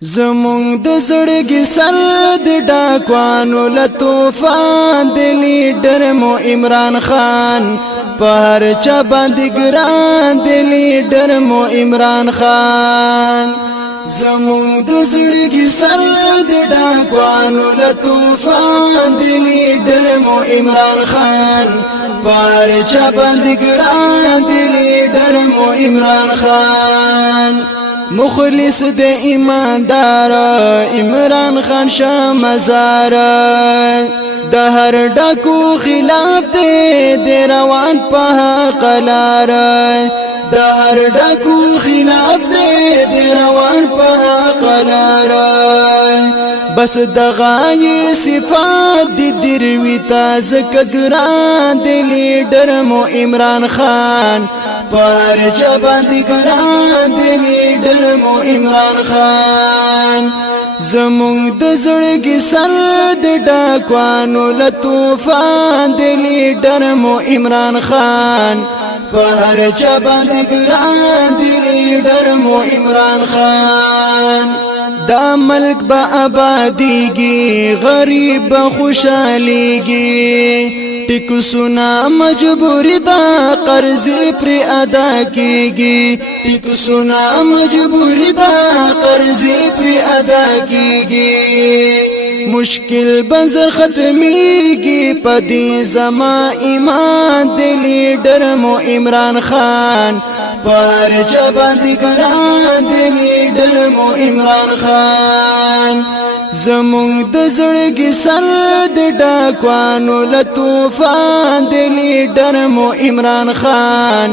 زمونږ د زړګي سر د ډاکوانو له طوفان د لیډر مو عمران خان په هر چا باندې ګران د لیډر مو عمران خان زمونږ د زړګي سر د ډاکوانو له طوفان د لیډر مو عمران خان په هر چا باندې ګران د لیډر مو عمران خان مخلص د ایماندار عمران خان شاه مزار د هر ډاکو خلاف د روان په حق لار د هر ډاکو خلاف د روان په حق لار بس د غای صفات د دروي تازه ګران د لیډر مو عمران خان پر چبند ګران د لیډر مو عمران خان زمونږ د زړګي سر د ډاکوانو له طوفان د لیډر مو عمران خان پر چبند ګران د لیډر مو عمران خان دا ملک با آبادیږي غریب خوشاليږي ټیکو سنا مجبوری دا قرض پر ادا کیږي ټیکو سنا مجبوری دا قرض پر ادا کیږي مشکل بنظر ختمیږي پدې زما ایمان د لیډر مو عمران خان پر چبند ګران د لیډر مو عمران خان زمونږ د زړګي سر د ډاکوانو له طوفان د لیډر مو عمران خان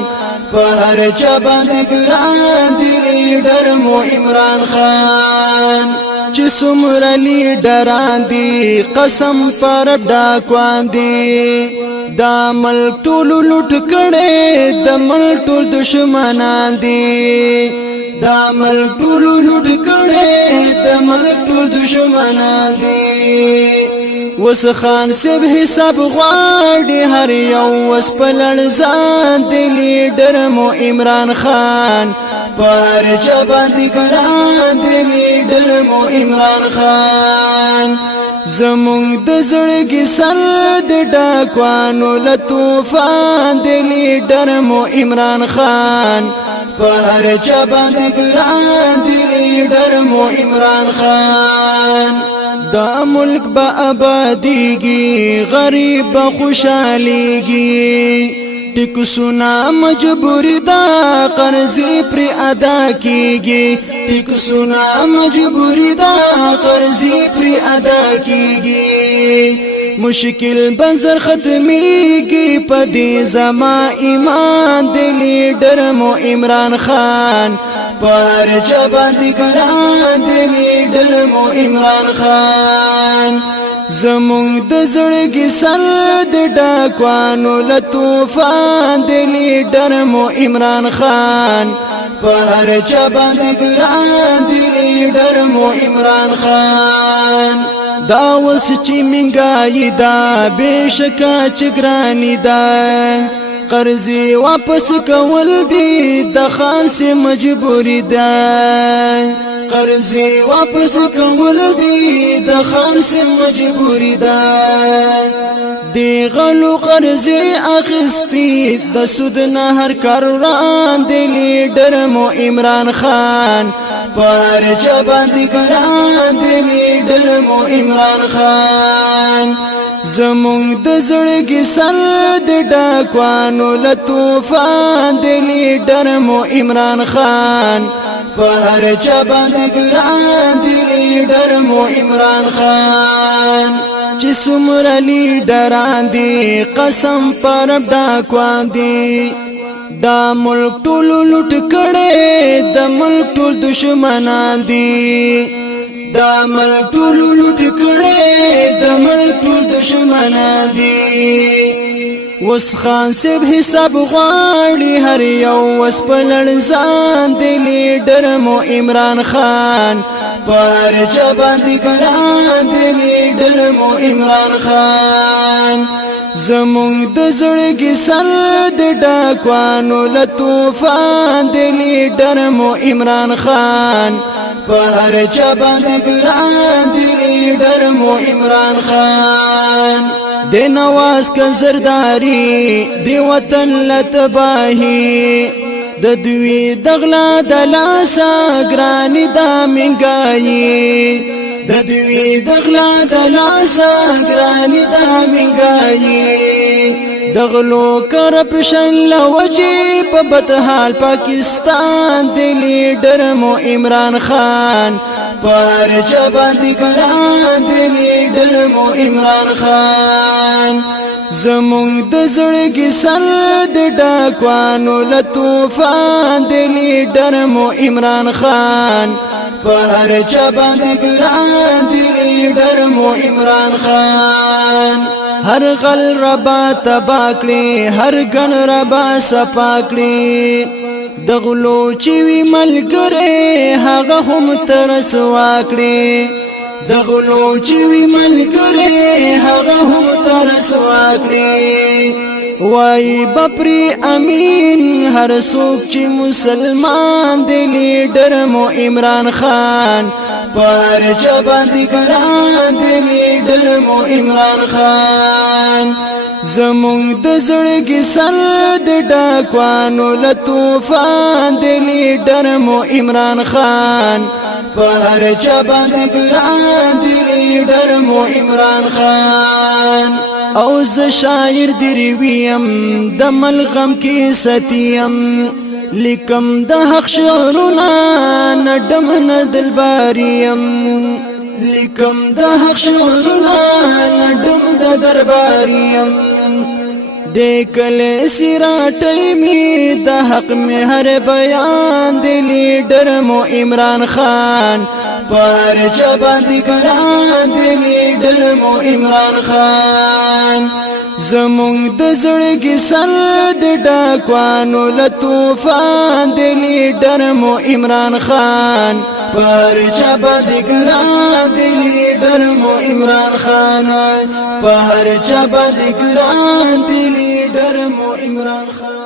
په هر چا باندې ګران د لیډر مو عمران خان چې څومره لیډران دي قسم پر ډاکوان دي دا ملک ټول لوټ کړي د ملک ټول دشمنان دي دا ملک ټول لوټ کړي د ملک ټول دشمنان دي وس خان سب حساب غواړي هر یو وس پلړ ځان د لیډر مو عمران خان پر چبند ګران د لیډر مو عمران خان زمونږ د زړګي سر د ډاکوانو له طوفان د لیډر مو عمران خان په هر چا باندې ګران د لیډر مو عمران خان دا ملک با آبادیږي غریب خوشاليږي ټیکو سنا مجبوری دا قرض پر ادا کیږي ټیکو سنا مجبوری دا قرض پر ادا کیږي مشکل بنظر ختمیږي پدې زما ایمان د لیډر مو عمران خان پر چبند ګران د لیډر مو عمران خان زمونږ د زړګي سر د ډاکوانو له طوفان د لیډر مو عمران خان په هر چا باندې ګران د لیډر مو عمران خان دا وس چې منګای دا بشکا چې ګرانی دا قرض واپس کول دي د خان سے مجبوری ده قرض واپس کول دي د خان سے مجبوری ده دی غلو قرض اخستی د سود نه هر کاران د لیډر مو عمران خان پر چبند ګران د لیډر مو عمران خان زمونږ د زړګي سر د ډاکوانو له طوفان د لیډر مو عمران خان په هر چا باندې ګران د لیډر مو عمران خان چې څومره لیډران دي قسم پر ډاکوان دي دا ملک ټول لوټ کړي د ملک ټول دشمنان دي دا ملک ټول لوټ کړي د ملک ټول دشمنان دي وس خان سب حساب غواړي هر یو وس پلړ ځان د لیډر مو عمران خان پر چبند ګران د لیډر مو عمران خان زمونږ د زړګي سر د ډاکوانو له طوفان د لیډر مو عمران خان په هر چا باندې ګران دی لیډر مو عمران خان د نواز کا زرداری دی وطن لتباهی د دوی دغلا د لاسا ګرانی دا منګای د دوی دغلا د لاسا ګرانی دا منګای دغلو کرپشن لوجی په بدحال پاکستان دی لیډر مو عمران خان پر چباندی ګران دی لیډر مو عمران خان زمونږ د زړګي سر د ډاکوانو له طوفان دی لیډر مو عمران خان پر چباندی ګران دی لیډر مو عمران خان هر غل ربا تباکړي هر ګن ربا سپاکړي دغلو چې وی ملګری هغه هم ترسوا کړي دغلو چې وی ملګری هغه هم ترسوا کړي وای بپری امین هر څوک چې مسلمان دی لیډر مو عمران خان پر چباندی ګران دی لیډر مو عمران خان زمونږ د زړګي سر د ډاکوانو له طوفان دی لیډر مو عمران خان پر چباندی ګران دی لیډر مو عمران خان او ز شاعر درویم د ملغم کی ستیم لیکم د حق شعرنا نډم نه دلباریم لیکم د حق شعرنا نډم د درباریم د کله سراټی می د حق می هر بیان دی لیډر مو عمران خان پر چباندی ګران دی لیډر مو عمران خان زمونږ د زړګي سر د ډاکوانو له طوفان دی لیډر مو عمران خان پر چباندی ګران دی لیډر مو عمران خان پر چباندی ګران دی لیډر مو عمران خان